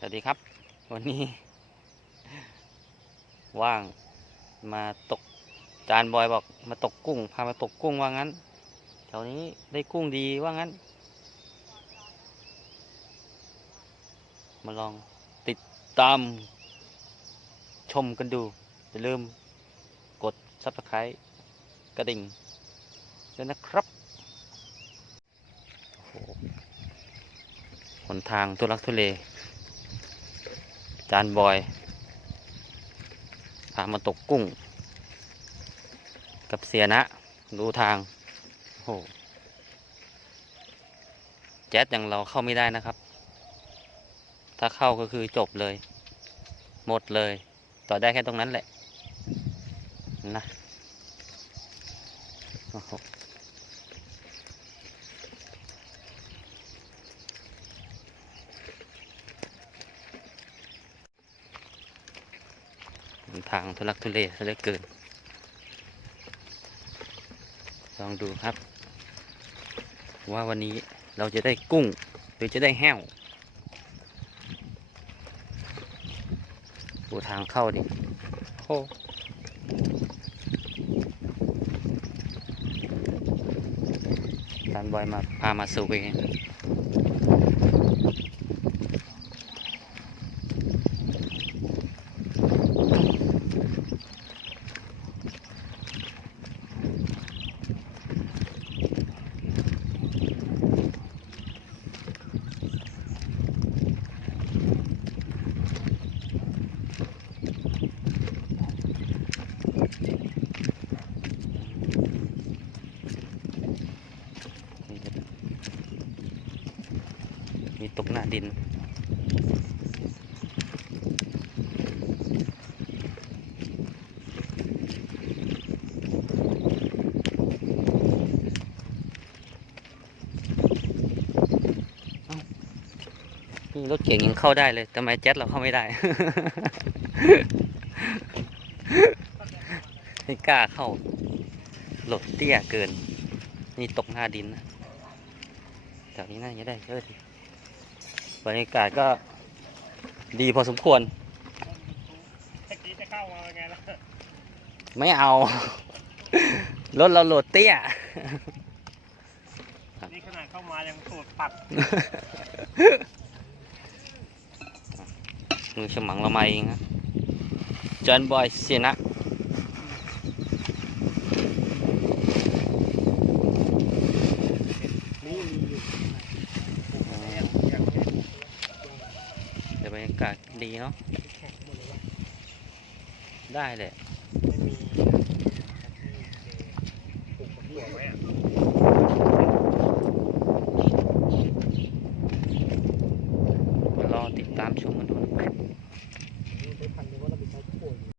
สวัสดีครับ วันนี้ ว่างมาตกจานบอยบอก มาตกกุ้ง พามาตกกุ้งว่างั้นแถวนี้ได้กุ้งดีว่างั้น มาลองติดตาม ชมกันดูอย่าลืมกด subscribe กระดิ่งด้วยนะครับหนทางทุลักทุเล จานบอยพามาตกกุ้ง กับเสียนะ ดูทางโอ้โหแจ๊สอย่างเราเข้าไม่ได้นะครับ ถ้าเข้าก็คือจบเลย หมดเลย ต่อได้แค่ตรงนั้นแหละนะโอ้โห ทางทุลักทุเลซะเหลือเกิน ลองดูครับ ว่าวันนี้เราจะได้กุ้ง หรือจะได้แห้วดูทางเข้าดิโอ้ดันบอยมาพามาสู่เอง มีตกหน้าดิน รถเก่งยังเข้าได้เลยทำไมแจ็ตเราเข้าไม่ได้ ไม่กล้าเข้า หลบเตี้ยเกิน นี่ตกหน้าดินนะแถวนี้น่าจะได้เยอะที บรรยากาศก็ดีพอสมควรตะกี้จะเข้ามาเป็นไงล่ะไม่เอา รถเราโหลดเตี้ย นี่ขนาดเข้ามายังสูดปัดมือฉมังเรามาเองนะจอนบอยเสียนะ นี่มีอยู่ แต่บ กาศดีเนาะได้เลยรอติดตามชมกันดู